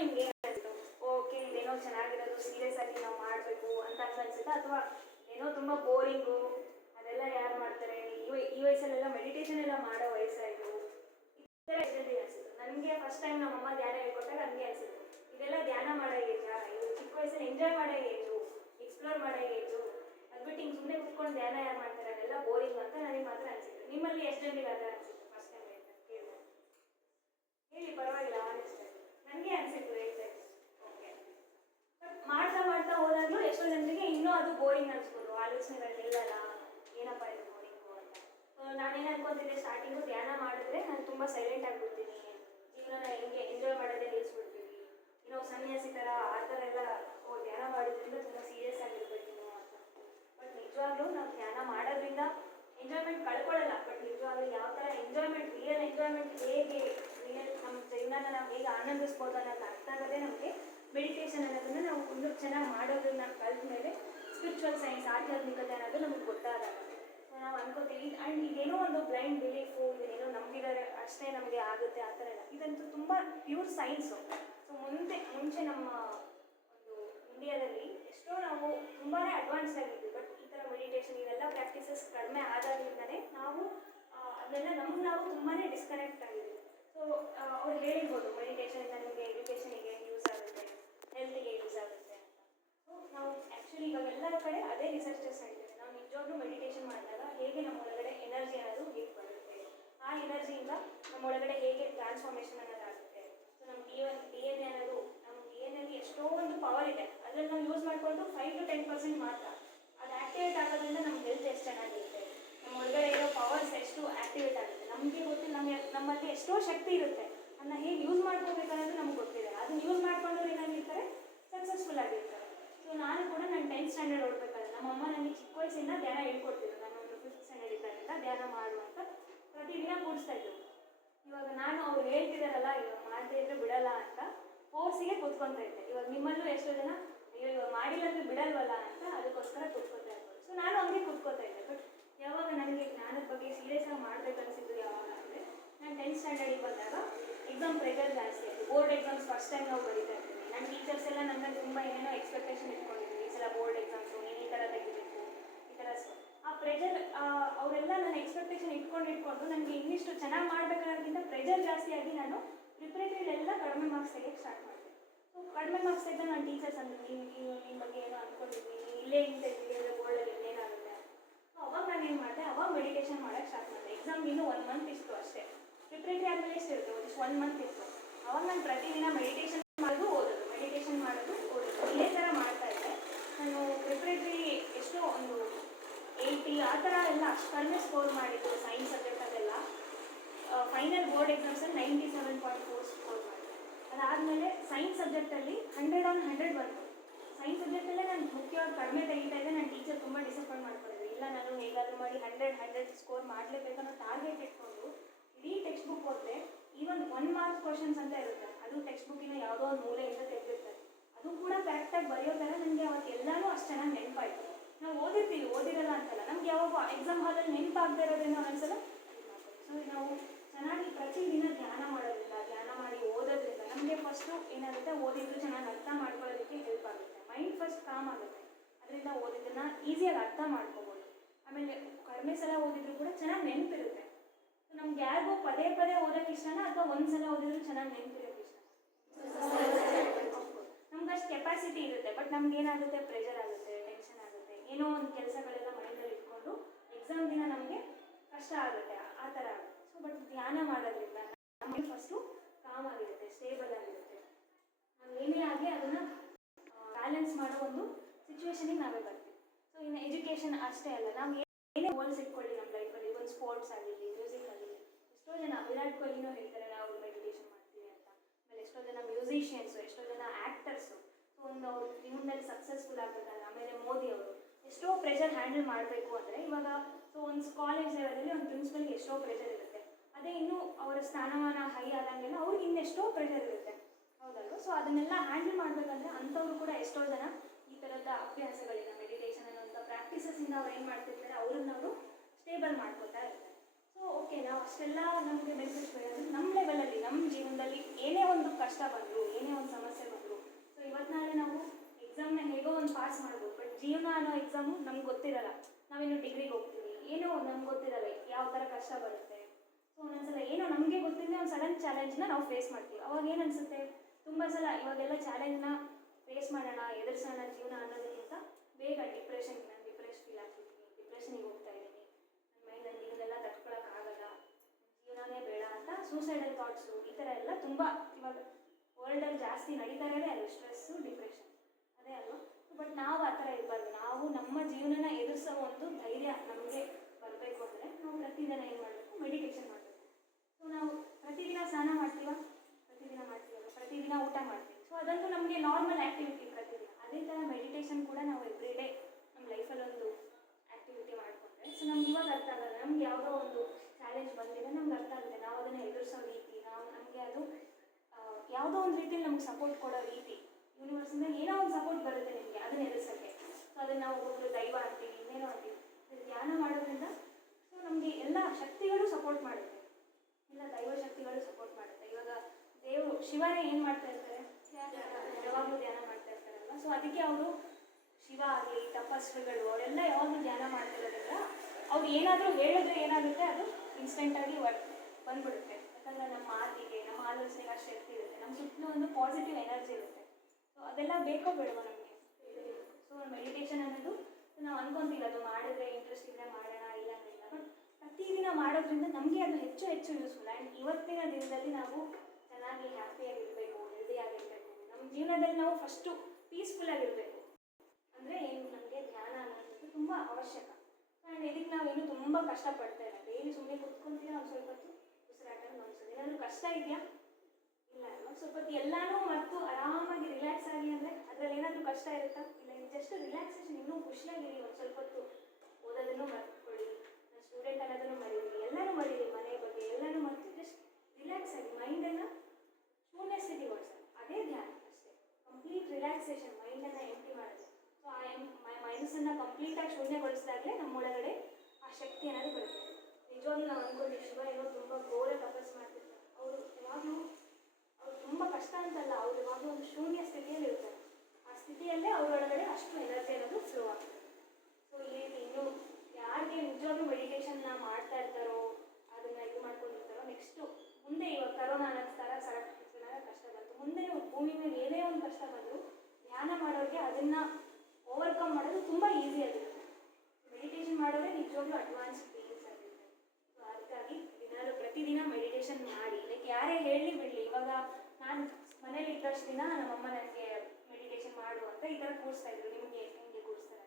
ನಿಮ್ಗೆ ಅನಿಸ್ತು ಓಕೆ ಇದೇನೋ ಚೆನ್ನಾಗಿರೋದು ಸೀರಿಯಸ್ ಆಗಿ ನಾವು ಮಾಡಬೇಕು ಅಂತ ಅನ್ಸುತ್ತಾ, ಅಥವಾ ಏನೋ ತುಂಬ ಬೋರಿಂಗು ಅದೆಲ್ಲ ಯಾರು ಮಾಡ್ತಾರೆ, ಈ ವಯಸ್ಸಲ್ಲೆಲ್ಲ ಮೆಡಿಟೇಷನ್ ಎಲ್ಲ ಮಾಡೋ ವಯಸ್ಸಾಯಿತು, ಈ ಥರ ಅನಿಸಿತ್ತು ನನಗೆ. ಫಸ್ಟ್ ಟೈಮ್ ನಮ್ಮಮ್ಮ ಧ್ಯಾನ ಹೇಳ್ಕೊಟ್ಟಾಗ ನನಗೆ ಅನಿಸಿತ್ತು ಇದೆಲ್ಲ ಧ್ಯಾನ ಮಾಡೋ ಏಜಾ, ಇದು ಚಿಕ್ಕ ವಯಸ್ಸಲ್ಲಿ ಎಂಜಾಯ್ ಮಾಡೋ ಏಜು, ಎಕ್ಸ್ಪ್ಲೋರ್ ಮಾಡೋ ಏಜು, ಅದು ಬಿಟ್ಟು ಹಿಂಗೆ ಸುಮ್ಮನೆ ಕುತ್ಕೊಂಡು ಧ್ಯಾನ ಯಾರು ಮಾಡ್ತಾರೆ, ಅದೆಲ್ಲ ಬೋರಿಂಗ್ ಅಂತ ನನಗೆ ಮಾತ್ರ ಅನಿಸಿತ್ತು. ನಿಮ್ಮಲ್ಲಿ ಎಷ್ಟು ಜನರಿಗೆ ಆ ಥರ ಅನಿಸಿತ್ತು ಫಸ್ಟ್ ಟೈಮ್ ಕೇಳಿದೆ? ಹೇಳಿ, ಪರವಾಗಿಲ್ಲ, ಆನೆಸ್ಟ್ ಆಗಿ. ನನಗೆ ಅನಿಸಿತ್ತು ಹೇಳ್ತೇನೆ. ಓಕೆ, ಬಟ್ ಮಾಡ್ತಾ ಮಾಡ್ತಾ ಹೋದಾಗಲೂ ಎಷ್ಟೋ ಜನರಿಗೆ ಇನ್ನೂ ಅದು ಬೋರಿಂಗ್ ಅನಿಸ್ಬೋದು, ಆಲೋಚನೆಗಳು ನಿಲ್ಲಲ್ಲ, ಏನಪ್ಪ ಇದು ಬೋರಿಂಗು ಅಂತ. ನಾನೇನು ಅನ್ಕೊತಿದ್ದೆ ಸ್ಟಾರ್ಟಿಂಗು, ಧ್ಯಾನ ಮಾಡಿದ್ರೆ ನಾನು ತುಂಬ ಸೈಲೆಂಟ್ ಆಗಿಬಿಡ್ತೀನಿ, ಜೀವನ ಹೆಂಗೆ ಎಂಜಾಯ್ ಮಾಡೋದೇ ನಿಲ್ಲಿಸ್ಬಿಡ್ತೀನಿ, ಇನ್ನೂ ಸನ್ಯಾಸಿ ಥರ ಆ ಥರ ಎಲ್ಲ ಧ್ಯಾನ ಮಾಡೋದ್ರಿಂದ ತುಂಬ ಸೀರಿಯಸ್ ಆಗಿರ್ಬೇಕೇನೋ ಅಂತ. ಬಟ್ ನಿಜವಾಗ್ಲೂ ನಾವು ಧ್ಯಾನ ಮಾಡೋದ್ರಿಂದ ಎಂಜಾಯ್ಮೆಂಟ್ ಕಳ್ಕೊಳ್ಳಲ್ಲ, ಬಟ್ ನಿಜವಾಗ್ಲೂ ಯಾವ ಥರ ಎಂಜಾಯ್ಮೆಂಟ್, ರಿಯಲ್ ಎಂಜಾಯ್ಮೆಂಟ್ ಹೇಗೆ, ರಿಯಲ್ ನಮ್ಮ ಜೀವನನ ನಾವು ಹೇಗೆ ಆನಂದಿಸ್ಬೋದು ಅನ್ನೋದು ಅರ್ಥ ಆಗೋದೇ ನಮಗೆ ಮೆಡಿಟೇಷನ್ ಅನ್ನೋದನ್ನು ನಾವು ಒಂದು ಚೆನ್ನಾಗಿ ಮಾಡೋದನ್ನ ಕಲಿತ ಮೇಲೆ ಸ್ಪಿರಿಚುವಲ್ ಸೈನ್ಸ್, ಆಧ್ಯಾತ್ಮಿಕತೆ ಅನ್ನೋದು ನಮಗೆ ಗೊತ್ತಾಗಲ್ಲ. ನಾವು ಅನ್ಕೋತೀವಿ ಆ್ಯಂಡ್ ಇದೇನೋ ಒಂದು ಬ್ಲೈಂಡ್ ಬಿಲೀಫು, ಇದೇನೋ ನಂಬಿದರೆ ಅಷ್ಟೇ ನಮಗೆ ಆಗುತ್ತೆ ಆ ಥರ ಇಲ್ಲ. ಇದಂತೂ ತುಂಬ ಪ್ಯೂರ್ ಸೈನ್ಸು. ಸೊ ಮುಂಚೆ ನಮ್ಮ ಒಂದು ಇಂಡಿಯಾದಲ್ಲಿ ಎಷ್ಟೋ ನಾವು ತುಂಬಾ ಅಡ್ವಾನ್ಸ್ ಆಗಿದ್ವಿ, ಬಟ್ ಈ ಥರ ಮೆಡಿಟೇಷನ್ ಇವೆಲ್ಲ ಪ್ರಾಕ್ಟೀಸಸ್ ಕಡಿಮೆ ಆದಾಗಿಂದಲೇ ನಾವು ಅದನ್ನೆಲ್ಲ ನಮ್ಗೆ ನಾವು ತುಂಬಾ ಡಿಸ್ಕನೆಕ್ಟ್ ಆಗಿದ್ದೀವಿ. ಸೊ ಅವ್ರು ಹೇಳಿರ್ಬೋದು ಮೆಡಿಟೇಷನಿಂದ ನಿಮಗೆ ಎಜುಕೇಷನಿಗೆ ಯೂಸ್ ಆಗುತ್ತೆ, ಹೆಲ್ತಿಗೆ ಯೂಸ್ ಆಗುತ್ತೆ ಅಂತ. ಸೊ ನಾವು ಆ್ಯಕ್ಚುಲಿ ಇವಾಗೆಲ್ಲ ಕಡೆ ಅದೇ ರಿಸರ್ಚಸ್ ನಡೀತಿದೆ. ನಾವು ನಿಜವಾಗ್ಲೂ ಮೆಡಿಟೇಷನ್ ಮಾಡಿದಾಗ ಹೇಗೆ ನಮ್ಮ ಒಳಗಡೆ ಎನರ್ಜಿ ಅನ್ನೋದು ಹೇಗೆ ಬರುತ್ತೆ, ಆ ಎನರ್ಜಿಯಿಂದ ನಮ್ಮ ಒಳಗಡೆ ಹೇಗೆ ಟ್ರಾನ್ಸ್ಫಾರ್ಮೇಷನ್ ಅನ್ನೋದಾಗುತ್ತೆ. ಸೊ ನಮ್ಮ ಡಿ ಎನ್ ಎ ಅನ್ನೋದು, ನಮ್ಮ ಡಿ ಎನ್ ಎಲ್ಲಿ ಎಷ್ಟೋ ಒಂದು ಪವರ್ ಇದೆ, ಅದನ್ನು ನಾವು ಯೂಸ್ ಮಾಡಿಕೊಂಡು 5 to 10% ಮಾತ್ರ ಅದು ಆ್ಯಕ್ಟಿವೇಟ್ ಆಗೋದ್ರಿಂದ ನಮ್ಮ ಹೆಲ್ತ್ ಎಷ್ಟು ಚೆನ್ನಾಗಿರುತ್ತೆ, ನಮ್ಮ ಒಳಗಡೆ ಇರೋ ಪವರ್ಸ್ ಎಷ್ಟು ಆ್ಯಕ್ಟಿವೇಟ್ ಆಗುತ್ತೆ, ನಮಗೆ ಗೊತ್ತಿಲ್ಲ. ನಮ್ಮಲ್ಲಿ ಎಷ್ಟೋ ಶಕ್ತಿ ಇರುತ್ತೆ, ಅದನ್ನ ಹೇಗೆ ಯೂಸ್ ಮಾಡ್ಕೋಬೇಕನ್ನೋದು ನಮ್ಗೆ ಗೊತ್ತಿದೆ. ಅದನ್ನ ಯೂಸ್ ಮಾಡ್ಕೊಂಡ್ರೆ ಏನಾಗಿರ್ತಾರೆ, ಸಕ್ಸಸ್ಫುಲ್ ಆಗಿರ್ತಾರೆ. ಸೊ ನಾನು ಕೂಡ ನಾನು 10th ಸ್ಟ್ಯಾಂಡರ್ಡ್ ಓದಬೇಕಾದ್ರೆ ನಮ್ಮಮ್ಮ ನನಗೆ ಚಿಕ್ಕ ವಯಸ್ಸಿಂದ ಧ್ಯಾನ ಹೇಳ್ಕೊಡ್ತಿದ್ರು. ನಾನು ಒಂದು 5th ಸ್ಟ್ಯಾಂಡರ್ಡ್ ಇದ್ದಾಗಿಂದ ಧ್ಯಾನ ಮಾಡುವಂತ ಪ್ರತಿದಿನ ಕೂಡಿಸ್ತಾ ಇದ್ರು. ಇವಾಗ ನಾನು ಅವ್ರು ಹೇಳ್ತಿದಾರಲ್ಲ ಇವಾಗ ಮಾಡದೇ ಇದ್ರೆ ಬಿಡಲ್ಲ ಅಂತ ಫೋರ್ಸಿಗೆ ಕೂತ್ಕೊತಾ ಇದ್ದೆ. ಇವಾಗ ನಿಮ್ಮಲ್ಲೂ ಎಷ್ಟೋ ಜನ ಇವಾಗ ಮಾಡಿಲ್ಲ ಅಂದ್ರೆ ಬಿಡಲ್ವಲ್ಲ ಅಂತ ಅದಕ್ಕೋಸ್ಕರ ಕೂತ್ಕೊತಾ ಇರ್ಬೋದು. ಸೊ ನಾನು ಹಂಗೆ ಕೂತ್ಕೋತಾ ಇದ್ದೆ. ಬಟ್ ಯಾವಾಗ ನನಗೆ ಜ್ಞಾನದ ಬಗ್ಗೆ ಸೀರಿಯಸ್ ಆಗಿ ಮಾಡ್ಬೇಕು ಅನಿಸಿದ್ದು ಯಾವಾಗ ಅಂದರೆ, ನಾನು 10th ಸ್ಟ್ಯಾಂಡರ್ಡಿಗೆ ಬಂದಾಗ ಎಕ್ಸಾಮ್ ಪ್ರೆಷರ್ ಜಾಸ್ತಿ ಆಯಿತು. ಬೋರ್ಡ್ ಎಕ್ಸಾಮ್ಸ್ ಫಸ್ಟ್ ಟೈಮ್ ನಾವು ಬರೀತಾ ಇರ್ತೀವಿ. ನನ್ನ ಟೀಚರ್ಸ್ ಎಲ್ಲ ನನ್ನ ತುಂಬ ಏನೇನೋ ಎಕ್ಸ್ಪೆಕ್ಟೇಷನ್ ಇಟ್ಕೊಂಡಿದ್ವಿ, ಈ ಸಲ ಬೋರ್ಡ್ ಎಕ್ಸಾಮ್ಸು ನೀನು ಈ ಥರ ತೆಗಿಬೇಕು, ಈ ಥರ. ಆ ಪ್ರೆಷರ್ ಅವರೆಲ್ಲ ನನ್ನ ಎಕ್ಸ್ಪೆಕ್ಟೇಷನ್ ಇಟ್ಕೊಂಡು ನನಗೆ ಇಂಗ್ಲೀಷ್ ಚೆನ್ನಾಗಿ ಮಾಡಬೇಕನ್ನೋದಕ್ಕಿಂತ ಪ್ರೆಷರ್ ಜಾಸ್ತಿ ಆಗಿ ನಾನು ಪ್ರಿಪ್ರೇಟರಿಲೆಲ್ಲ ಕಡಿಮೆ ಮಾರ್ಕ್ಸ್ ತೆಗೆಯೋಕ್ಕೆ ಸ್ಟಾರ್ಟ್ ಮಾಡಿದೆ. ಸೊ ಕಡಿಮೆ ಮಾರ್ಕ್ಸ್ ತೆಗೆದ ನನ್ನ ಟೀಚರ್ಸ್ ಅಂದರು, ನಿಮ್ಮ ಬಗ್ಗೆ ಏನೋ ಅಂದ್ಕೊಂಡಿದ್ವಿ, ನೀನು ಇಲ್ಲೇ ಹಿಂಗೆ ತೆಗೆದಿದ್ರೆ ಬೋರ್ಡಲ್ಲಿ ಏನಾಗುತ್ತೆ. ಸೊ ಅವಾಗ ನಾನು ಏನು ಮಾಡಿದೆ, ಅವಾಗ ಮೆಡಿಟೇಷನ್ ಮಾಡೋಕ್ಕೆ ಸ್ಟಾರ್ಟ್ ಮಾಡಿದೆ. ಎಕ್ಸಾಮ್ ಇನ್ನೂ 1 month ಇತ್ತು ಅಷ್ಟೇ. ಪ್ರಿಪ್ರೇಟರಿ ಆದಮೇಲೆ ಎಷ್ಟು ಇರುತ್ತೆ, ಒಂದು 1 month ಇತ್ತು. ಅವಾಗ ನಾನು ಪ್ರತಿದಿನ ಮೆಡಿಟೇಷನ್ ಮಾಡೋದು ಓದೋದು, ಮೆಡಿಟೇಷನ್ ಮಾಡೋದು ಓದೋದು, ಇದೇ ಥರ ಮಾಡ್ತಾ ಇದ್ದೆ. ನಾನು ಪ್ರಿಪ್ರೇಟರಿ ಎಷ್ಟೋ ಒಂದು 80 ಆ ಥರ ಎಲ್ಲ ಅಷ್ಟು ಕಡಿಮೆ ಸ್ಕೋರ್ ಮಾಡಿದ್ದು ಸೈನ್ಸ್ ಸಬ್ಜೆಕ್ಟಲ್ಲೆಲ್ಲ. ಫೈನಲ್ ಬೋರ್ಡ್ ಎಕ್ಸಾಮ್ಸಲ್ಲಿ 97.4 ಸ್ಕೋರ್ ಮಾಡಿದೆ. ಅದಾದಮೇಲೆ ಸೈನ್ಸ್ ಸಬ್ಜೆಕ್ಟಲ್ಲಿ 100 on 100 ಬಂತು. ಸೈನ್ಸ್ ಸಬ್ಜೆಕ್ಟಲ್ಲೇ ನಾನು ಮುಖ್ಯವಾಗಿ ಕಡಿಮೆ ತೆಗಿತಾ ಇದ್ದೆ. ನನ್ನ ಟೀಚರ್ ತುಂಬ ಡಿಸಪಾಯಿಂಟ್ ಮಾಡ್ಕೊಂಡಿದ್ದೆ. ಇಲ್ಲ, ನಾನು ಹೇಗಾದರೂ ಮಾಡಿ 100 ಸ್ಕೋರ್ ಮಾಡಲೇಬೇಕು ಅನ್ನೋ ಟಾರ್ಗೆಟ್ ಇಟ್ಕೊಂಡು ಇಡೀ ಟೆಕ್ಸ್ಟ್ ಬುಕ್ ಓದಿದೆ. ಈವನ್ 1 mark ಕ್ವಶನ್ಸ್ ಅಂತ ಇರುತ್ತೆ, ಅದು ಟೆಕ್ಸ್ಟ್ ಬುಕ್ಕಿನ ಯಾವುದೋ ಒಂದು ಮೂಲೆಯಿಂದ ತೆಗೆದಿರ್ತಾರೆ. ಅದು ಕೂಡ ಕರೆಕ್ಟಾಗಿ ಬರೆಯೋ ಥರ ನನಗೆ ಅವತ್ತು ಎಲ್ಲನೂ ಅಷ್ಟು ಚೆನ್ನಾಗಿ ನೆನಪಾಯಿತು. ನಾವು ಓದಿರ್ತೀವಿ, ಓದಿರಲ್ಲ ಅಂತಲ್ಲ, ನಮ್ಗೆ ಯಾವಾಗ ಎಕ್ಸಾಮ್ ಹಾಲಲ್ಲಿ ನೆನಪಾಗದೇ ಇರೋದೇನೋ ಒಂದ್ಸಲ. ಸೊ ನಾವು ಚೆನ್ನಾಗಿ ಪ್ರತಿದಿನ ಧ್ಯಾನ ಮಾಡೋದ್ರಿಂದ, ಧ್ಯಾನ ಮಾಡಿ ಓದೋದ್ರಿಂದ ನಮಗೆ ಫಸ್ಟು ಏನಾಗುತ್ತೆ, ಓದಿದ್ದು ಚೆನ್ನಾಗಿ ಅರ್ಥ ಮಾಡ್ಕೊಳ್ಳೋದಕ್ಕೆ ಹೆಲ್ಪ್ ಆಗುತ್ತೆ. ಮೈಂಡ್ ಫಸ್ಟ್ ಕಾಮ್ ಆಗುತ್ತೆ. ಅದರಿಂದ ಓದಿದ್ದನ್ನು ಈಸಿಯಾಗಿ ಅರ್ಥ ಮಾಡ್ಕೋಬೋದು. ಆಮೇಲೆ ಕಡಿಮೆ ಸಲ ಓದಿದ್ರು ಕೂಡ ಚೆನ್ನಾಗಿ ನೆನಪಿರುತ್ತೆ. ನಮ್ಗೆ ಯಾರಿಗೂ ಪದೇ ಪದೇ ಓದೋಕ್ಕೆ ಇಷ್ಟನಾ ಅಥವಾ ಒಂದ್ಸಲ ಓದಿದ್ರು ಚೆನ್ನಾಗಿ ನೆನಪಿರೋಕ್ಕೆ ಇಷ್ಟ? ನಮ್ಗೆ ಅಷ್ಟು ಕೆಪಾಸಿಟಿ ಇರುತ್ತೆ, ಬಟ್ ನಮ್ಗೆ ಏನಾಗುತ್ತೆ, ಪ್ರೆಷರ್ ಆಗುತ್ತೆ, ಟೆನ್ಷನ್ ಆಗುತ್ತೆ, ಏನೋ ಒಂದು ಕೆಲಸಗಳೆಲ್ಲ ಮೈಂಡಲ್ಲಿ ಇಟ್ಕೊಂಡು ಎಕ್ಸಾಮ್ ದಿನ ನಮಗೆ ಕಷ್ಟ ಆಗುತ್ತೆ, ಆ ಥರ ಆಗುತ್ತೆ. ಸೊ ಬಟ್ ಧ್ಯಾನ ಮಾಡೋದ್ರಿಂದ ನಮಗೆ ಫಸ್ಟು ಕಾಮ್ ಆಗಿರುತ್ತೆ, ಸ್ಟೇಬಲ್ ಆಗಿರುತ್ತೆ. ನಾವು ಏನೇ ಆಗಲಿ ಅದನ್ನು ಬ್ಯಾಲೆನ್ಸ್ ಮಾಡೋ ಒಂದು ಸಿಚುವೇಶನಿಗೆ ನಾವೇ ಬರ್ತೀವಿ. ಸೊ ಇನ್ನು ಎಜುಕೇಷನ್ ಅಷ್ಟೇ ಅಲ್ಲ, ನಾವು ಏನೇ ಗೋಲ್ಸ್ ಇಟ್ಕೊಳ್ಳಿ ನಮ್ಮ ಲೈಫಲ್ಲಿ, ಒಂದು ಸ್ಪೋರ್ಟ್ಸ್ ಆಗಿರಲಿ, ಮ್ಯೂಸಿಕ್ ಆಗಿರಲಿ. ಎಷ್ಟೋ ಜನ ವಿರಾಟ್ ಕೊಹ್ಲಿನೂ ಹೇಳ್ತಾರೆ ನಾವು ಮೆಡಿಟೇಷನ್ ಮಾಡ್ತೀವಿ ಅಂತ. ಆಮೇಲೆ ಎಷ್ಟೋ ಜನ ಮ್ಯೂಸಿಷಿಯನ್ಸು, ಎಷ್ಟೋ ಜನ ಆ್ಯಕ್ಟರ್ಸು. ಸೊ ಒಂದು ಅವ್ರ ಜೀವನದಲ್ಲಿ ಸಕ್ಸಸ್ಫುಲ್ ಆಗಬೇಕಲ್ಲ. ಆಮೇಲೆ ಮೋದಿ ಅವರು ಎಷ್ಟೋ ಪ್ರೆಷರ್ ಹ್ಯಾಂಡಲ್ ಮಾಡಬೇಕು ಅಂದರೆ, ಇವಾಗ ಸೊ ಒಂದು ಕಾಲೇಜ್ ಲೆವೆಲಲ್ಲಿ ಒಂದು ಪ್ರಿನ್ಸಿಪಲ್ಗೆ ಎಷ್ಟೋ ಪ್ರೆಷರ್ ಇರುತ್ತೆ. ಅದೇ ಇನ್ನೂ ಅವರ ಸ್ಥಾನಮಾನ ಹೈ ಆದಂಗೆಲ್ಲ ಅವ್ರಿಗೆ ಇನ್ನೆಷ್ಟೋ ಪ್ರೆಷರ್ ಇರುತ್ತೆ, ಹೌದಲ್ವ? ಸೊ ಅದನ್ನೆಲ್ಲ ಹ್ಯಾಂಡಲ್ ಮಾಡಬೇಕಂದ್ರೆ ಅಂಥವ್ರು ಕೂಡ ಎಷ್ಟೋ ಜನ ಈ ಥರದ ಅಭ್ಯಾಸಗಳಿಂದ, ಮೆಡಿಟೇಷನ್ ಅನ್ನೋಂಥ ಪ್ರಾಕ್ಟೀಸಸ್ಸಿಂದ ಅವ್ರು ಏನು ಮಾಡ್ತಿರ್ತಾರೆ, ಅವ್ರನ್ನ ಅವರು ಸ್ಟೇಬಲ್ ಮಾಡ್ಕೋತಾ ಇರ್ತಾರೆ. ಸೊ ಓಕೆ, ನಾವು ಅಷ್ಟೆಲ್ಲ ನಮಗೆ ಬೆನಿಫಿಟ್ಸ್ ಅಂದರೆ ನಮ್ಮ ಲೆವೆಲಲ್ಲಿ ನಮ್ಮ ಜೀವನದಲ್ಲಿ ಏನೇ ಒಂದು ಕಷ್ಟ ಬಂದರು, ಏನೇ ಒಂದು ಸಮಸ್ಯೆ ಬಂದರು, ಸೊ ಇವತ್ತು ನಾಳೆ ನಾವು ಎಕ್ಸಾಮ್ನ ಹೇಗೋ ಒಂದು ಪಾಸ್ ಮಾಡ್ಬೋದು. ಬಟ್ ಜೀವನ ಅನ್ನೋ ಎಕ್ಸಾಮು ನಮ್ಗೆ ಗೊತ್ತಿರಲ್ಲ. ನಾವಿನ್ನು ಡಿಗ್ರಿಗೆ ಹೋಗ್ತೀವಿ, ಏನೋ ನಮ್ಗೆ ಗೊತ್ತಿರಲ್ಲ ಯಾವ ಥರ ಕಷ್ಟ ಬರುತ್ತೆ. ಸೊ ಒಂದೊಂದ್ಸಲ ಏನೋ ನಮಗೆ ಗೊತ್ತಿಲ್ಲದೆ ಒಂದು ಸಡನ್ ಚಾಲೆಂಜ್ನ ನಾವು ಫೇಸ್ ಮಾಡ್ತೀವಿ. ಅವಾಗ ಏನು ಅನಿಸುತ್ತೆ, ತುಂಬ ಸಲ ಇವಾಗೆಲ್ಲ ಚಾಲೆಂಜ್ನ ಫೇಸ್ ಮಾಡೋಣ, ಎದುರಿಸೋಣ ಜೀವನ ಅನ್ನೋದಕ್ಕಿಂತ ಬೇಗ ಡಿಪ್ರೆಷನ್ ಫೀಲ್ ಆಗ್ತಿದ್ದೀನಿ, ಡಿಪ್ರೆಷನಿಗೆ ಹೋಗ್ತಾ ಇದ್ದೀನಿ, ನನ್ನ ಮೈಂಡ್ ನನಗೆ ಇದನ್ನೆಲ್ಲ ತಡ್ಕೊಳಕ್ಕಾಗಲ್ಲ, ಜೀವನನೇ ಬೇಡ ಅಂತ ಸೂಸೈಡಲ್ ಥಾಟ್ಸು ಈ ಥರ ಎಲ್ಲ ತುಂಬ ಇವಾಗ ವರ್ಲ್ಡಲ್ಲಿ ಜಾಸ್ತಿ ನಡೀತಾ ಇರೋದೇ ಅದು, ಸ್ಟ್ರೆಸ್ಸು, ಡಿಪ್ರೆಷನ್, ಅದೇ ಅಲ್ವಾ. ಬಟ್ ನಾವು ಆ ಥರ ಇರಬಾರ್ದು. ನಾವು ನಮ್ಮ ಜೀವನನ ಎದುರಿಸೋ ಒಂದು ಧೈರ್ಯ ನಮಗೆ ಬರಬೇಕು ಅಂದರೆ ನಾವು ಪ್ರತಿದಿನ ಏನು ಮಾಡಬೇಕು, ಮೆಡಿಟೇಷನ್ ಮಾಡಬೇಕು. ಸೊ ನಾವು ಪ್ರತಿದಿನ ಸ್ನಾನ ಮಾಡ್ತೀವ, ಪ್ರತಿದಿನ ಊಟ ಮಾಡ್ತೀವಿ. ಸೊ ಅದಂತೂ ನಮಗೆ ನಾರ್ಮಲ್ ಆ್ಯಕ್ಟಿವಿಟಿ ಪ್ರತಿದಿನ. ಅದೇ ಥರ ಮೆಡಿಟೇಷನ್ ಕೂಡ ನಾವು ಎವ್ರಿ ಡೇ ನಮ್ಮ ಲೈಫಲ್ಲಿ ಒಂದು ಆ್ಯಕ್ಟಿವಿಟಿ ಮಾಡಿಕೊಂಡ್ರೆ ಸೊ ನಮ್ಗೆ ಇವಾಗ ಅರ್ಥ ಆಗಲ್ಲ. ನಮ್ಗೆ ಯಾವುದೋ ಒಂದು ಚಾಲೆಂಜ್ ಬಂದಿದೆ, ನಮ್ಗೆ ಅರ್ಥ ಆಗುತ್ತೆ ನಾವು ಅದನ್ನು ಎದುರಿಸೋ ರೀತಿ, ನಮಗೆ ಅದು ಯಾವುದೋ ಒಂದು ರೀತಿಯಲ್ಲಿ ನಮ್ಗೆ ಸಪೋರ್ಟ್ ಕೊಡೋ ರೀತಿ, ಯೂನಿವರ್ಸಿಂದ ಏನೋ ಒಂದು ಸಪೋರ್ಟ್ ಬರುತ್ತೆ ನಿಮಗೆ ಅದನ್ನ ಎದುರಿಸೋಕ್ಕೆ. ಸೊ ಅದನ್ನು ನಾವು ಒಬ್ಬೊಬ್ಬರು ದೈವ ಅಂತೀವಿ, ಇನ್ನೇನೋ ಅಂತೀವಿ. ಧ್ಯಾನ ಮಾಡೋದ್ರಿಂದ ಸೊ ನಮಗೆ ಎಲ್ಲ ಶಕ್ತಿಗಳು ಸಪೋರ್ಟ್ ಮಾಡುತ್ತೆ, ಎಲ್ಲ ದೈವ ಶಕ್ತಿಗಳು ಸಪೋರ್ಟ್ ಮಾಡುತ್ತೆ. ಇವಾಗ ದೇವರು ಶಿವನೇ ಏನು ಮಾಡ್ತಾ ಇರ್ತಾರೆ, ಯಾವಾಗಲೂ ಧ್ಯಾನ ಮಾಡ್ತಾ ಇರ್ತಾರಲ್ಲ. ಸೊ ಅದಕ್ಕೆ ಅವರು ಶಿವ ಆಗಲಿ ತಪಸ್ವಿಗಳು ಅವರೆಲ್ಲ ಯಾವಾಗಲೂ ಧ್ಯಾನ ಮಾಡ್ತಿರೋದ್ರಿಂದ ಅವ್ರು ಏನಾದರೂ ಹೇಳಿದ್ರೆ ಏನಾಗುತ್ತೆ, ಅದು ಇನ್ಸ್ಟೆಂಟಾಗಿ ಬಂದ್ಬಿಡುತ್ತೆ. ಯಾಕಂದರೆ ನಮ್ಮ ಮಾತಿಗೆ, ನಮ್ಮ ಆಲೋಚನೆಗೆ ಅಷ್ಟು ಶಕ್ತಿ ಇರುತ್ತೆ, ನಮ್ಮ ಸುತ್ತಲೂ ಒಂದು ಪಾಸಿಟಿವ್ ಎನರ್ಜಿ ಇರುತ್ತೆ. ಸೊ ಅದೆಲ್ಲ ಬೇಕೋ ಬೇಡವೋ ನಮಗೆ. ಸೊ ಮೆಡಿಟೇಷನ್ ಅನ್ನೋದು ನಾವು ಅನ್ಕೊಂತೀವಿ ಅದು ಮಾಡಿದ್ರೆ ಇಂಟ್ರೆಸ್ಟ್ ಇದ್ದರೆ ಮಾಡೋಣ, ಇಲ್ಲ ಇಲ್ಲ. ಬಟ್ ಪ್ರತಿದಿನ ಮಾಡೋದ್ರಿಂದ ನಮಗೆ ಅದು ಹೆಚ್ಚು ಹೆಚ್ಚು ಯೂಸ್ಫುಲ್. ಆ್ಯಂಡ್ ಇವತ್ತಿನ ದಿನದಲ್ಲಿ ನಾವು ಚೆನ್ನಾಗಿ ಹ್ಯಾಪಿಯಾಗಿರಬೇಕು, ಹೆಲ್ದಿಯಾಗಿರಬೇಕು, ನಮ್ಮ ಜೀವನದಲ್ಲಿ ನಾವು ಫಸ್ಟು ಪೀಸ್ಫುಲ್ಲಾಗಿರಬೇಕು. ಅಂದರೆ ಏನು, ನಮಗೆ ಧ್ಯಾನ ಅನ್ನೋದು ತುಂಬ ಅವಶ್ಯಕ. ಆ್ಯಂಡ್ ಇದಕ್ಕೆ ನಾವೇನು ತುಂಬ ಕಷ್ಟಪಡ್ತಾ ಇಲ್ಲ, ಡೈಲಿ ಸುಮ್ಮನೆ ಕುತ್ಕೊಂತೀರ, ಒಂದು ಸ್ವಲ್ಪ ಹೊತ್ತು ಉಸಿರಾಟನ ಅನ್ಸೋದು. ಏನಾದರೂ ಕಷ್ಟ ಇದೆಯಾ, ಇಲ್ಲ ಅಲ್ವಾ. ಸ್ವಲ್ಪ ಹೊತ್ತು ಎಲ್ಲನೂ ಮತ್ತು ಆರಾಮಾಗಿ ರಿಲ್ಯಾಕ್ಸ್ ಆಗಿ ಅಂದರೆ ಅದರಲ್ಲಿ ಏನಾದರೂ ಕಷ್ಟ ಇರುತ್ತಾ, ಇಲ್ಲ. ಜಸ್ಟ್ ರಿಲ್ಯಾಕ್ಸೇಷನ್, ಇನ್ನೂ ಖುಷಿಯಾಗಿರಿ. ಒಂದು ಸ್ವಲ್ಪ ಹೊತ್ತು ಓದೋದನ್ನು ಮರ್ತ್ಕೊಳ್ಳಿ, ನಾನು ಸ್ಟೂಡೆಂಟ್ ಅನ್ನೋದನ್ನು ಮರೀರಿ, ಎಲ್ಲನೂ ಮರೀರಿ, ಮನೆ ಬಗ್ಗೆ ಎಲ್ಲನೂ ಮರೆತು ಜಸ್ಟ್ ರಿಲ್ಯಾಕ್ಸ್ ಆಗಿ ಮೈಂಡನ್ನು ಶೂನ್ಯ ಸ್ಥಿತಿಗೊಳಿಸೋದು. ಅದೇ ಧ್ಯಾನ ಅಷ್ಟೇ, ಕಂಪ್ಲೀಟ್ ರಿಲ್ಯಾಕ್ಸೇಷನ್, ಮೈಂಡನ್ನು ಎಂಟಿ ಮಾಡೋದು. ಸೊ ಆ ಮನಸ್ಸನ್ನು ಕಂಪ್ಲೀಟಾಗಿ ಶೂನ್ಯಗೊಳಿಸಿದಾಗಲೇ ನಮ್ಮೊಳಗಡೆ ಆ ಶಕ್ತಿ ಅನ್ನೋದು ಬರುತ್ತೆ. ನಿಜವಾಗ್ಲೂ ನಾವು ಅಂದ್ಕೊಂಡು ಶಿವ ಏನೋ ತುಂಬ ಘೋರ ತಪಸ್ಸು ಮಾಡ್ತಿರ್ತಾರೆ. ಅವರು ಯಾವಾಗಲೂ ಅವ್ರು ತುಂಬ ಕಷ್ಟ ಅಂತಲ್ಲ, ಅವ್ರು ಯಾವಾಗಲೂ ಒಂದು ಶೂನ್ಯ ಸ್ಥಿತಿಯಲ್ಲಿ ಇರ್ತಾರೆ. ಆ ಸ್ಥಿತಿಯಲ್ಲೇ ಅವರೊಳಗಡೆ ಅಷ್ಟು ಎನರ್ಜಿ ಅನ್ನೋದು ಫ್ಲೋ ಆಗ್ತದೆ. ಸೊ ಈ ರೀತಿ ಇನ್ನೂ ಯಾರಿಗೆ ನಿಜವಾಗ್ಲೂ ಮೆಡಿಟೇಷನ್ನ ಮಾಡ್ತಾ ಇರ್ತಾರೋ, ಅದನ್ನು ಇದು ಮಾಡ್ಕೊಂಡಿರ್ತಾರೋ, ನೆಕ್ಸ್ಟು ಮುಂದೆ ಇವಾಗ ಕರೋನಾ ಅನ್ನಿಸ್ತಾರ ಕಷ್ಟ ಬಂತು, ಮುಂದೆ ಭೂಮಿ ಮೇಲೆ ಏನೇ ಒಂದು ಕಷ್ಟ ಬಂದರೂ ಧ್ಯಾನ ಮಾಡೋರಿಗೆ ಅದನ್ನು ಓವರ್ಕಮ್ ಮಾಡೋದು ತುಂಬ ಈಸಿ ಆಗಿರುತ್ತೆ. ಮೆಡಿಟೇಷನ್ ಮಾಡೋರೆ ನಿಜವಾಗ್ಲೂ ಅಡ್ವಾನ್ಸ್ ಬೀಯಿಂಗ್ಸ್ ಆಗಿರುತ್ತೆ. ಸೊ ಅದಕ್ಕಾಗಿ ಪ್ರತಿದಿನ ಮೆಡಿಟೇಷನ್ ಮಾಡಿ. ಲೈಕ್ ಯಾರೇ ಹೇಳಿ ಬಿಡಲಿ, ಇವಾಗ ನಾನು ಮನೇಲಿ ಇದ್ದಷ್ಟು ದಿನ ನಮ್ಮಮ್ಮ ನನಗೆ ಮೆಡಿಟೇಷನ್ ಮಾಡು ಅಂತ ಈ ಥರ ಕೂರಿಸ್ತಾ ಇದ್ರು. ನಿಮಗೆ ಹೆಂಗೆ ಕೂರಿಸ್ತಾರೆ,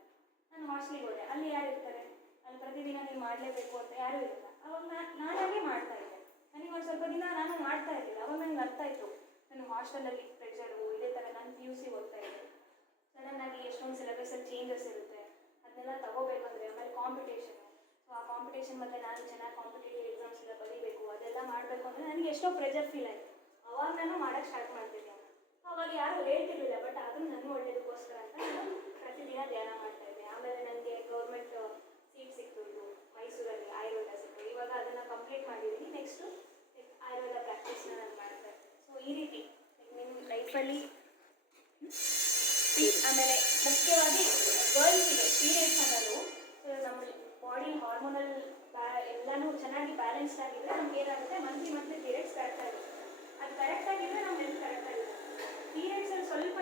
ನಾನು ಹಾಸ್ಟೆಲಿಗೆ ಹೋದೆ, ಅಲ್ಲಿ ಯಾರು ಇರ್ತಾರೆ, ಅಲ್ಲಿ ಪ್ರತಿದಿನ ನೀವು ಮಾಡಲೇಬೇಕು ಅಂತ ಯಾರೂ ಇರಲ್ಲ. ಅವಾಗ ನಾನಾಗೆ ಮಾಡ್ತಾ ಇದ್ದೆ. ನನಗೆ ಒಂದು ಸ್ವಲ್ಪ ದಿನ ನಾನು ಮಾಡ್ತಾ ಇದ್ದಿಲ್ಲ. ಅವಾಗ ನನಗೆ ಅರ್ಥ ಆಯಿತು, ನಾನು ಹಾಸ್ಟೆಲಲ್ಲಿ ಪ್ರೆಷರು, ಇದೇ ಥರ ನಾನು PUC ಓದ್ತಾ ಇದ್ದೆ. ಸಡನ್ನಾಗಿ ಎಷ್ಟೊಂದು ಸಿಲೆಬಸಲ್ಲಿ ಚೇಂಜಸ್ ಇರುತ್ತೆ, ಅದನ್ನೆಲ್ಲ ತಗೋಬೇಕಂದ್ರೆ ಆಮೇಲೆ ಕಾಂಪಿಟೇಷನು. ಸೊ ಆ ಕಾಂಪಿಟೇಷನ್ ಮತ್ತು ನಾನು ಚೆನ್ನಾಗಿ ಕಾಂಪಿಟೇಟಿವ್ ಎಕ್ಸಾಮ್ಸ್ ಎಲ್ಲ ಬರೀಬೇಕು, ಅದೆಲ್ಲ ಮಾಡಬೇಕು ಅಂದರೆ ನನಗೆ ಎಷ್ಟೋ ಪ್ರೆಷರ್ ಫೀಲ್ ಆಯಿತು. ಅವಾಗ ನಾನು ಮಾಡೋಕ್ಕೆ ಸ್ಟಾರ್ಟ್ ಮಾಡ್ತಿದ್ದೆ. ಅವಾಗ ಯಾರೂ ಹೇಳ್ತಿರ್ಲಿಲ್ಲ, ಬಟ್ ಅದು ನನಗೂ ಒಳ್ಳೇದಕ್ಕೋಸ್ಕರ ಅಂತ ನಾನು ಪ್ರತಿದಿನ ಧ್ಯಾನ ಮಾಡ್ತಾಯಿದ್ದೆ. ಆಮೇಲೆ ನನಗೆ ಗೌರ್ಮೆಂಟ್ ಸೀಟ್ ಸಿಕ್ತು, ಇದು ಮೈಸೂರಲ್ಲಿ ಆಯುರ್ವೇದ ಸಿಕ್ತು. ಇವಾಗ ಅದನ್ನು ಕಂಪ್ಲೀಟ್ ಮಾಡಿದ್ದೀನಿ. ನೆಕ್ಸ್ಟು ಆಯುರ್ವೇದ ಪ್ರಾಕ್ಟೀಸ್ನ ನಾನು ಮಾಡ್ತಾ ಇದ್ದೆ. ಸೊ ಈ ರೀತಿ ನಿಮ್ಮ ಲೈಫಲ್ಲಿ ಆಮೇಲೆ ಮುಖ್ಯವಾಗಿ ಗರ್ಲ್ಸಿಗೆ ಪೀರಿಯಡ್ಸ್ ಅನ್ನೋದು ನಮ್ಮ ಬಾಡಿ ಹಾರ್ಮೋನಲ್ ಎಲ್ಲನೂ ಚೆನ್ನಾಗಿ ಬ್ಯಾಲೆನ್ಸ್ಡ್ ಆಗಿದ್ದರೆ ನಮ್ಗೆ ಏನಾಗುತ್ತೆ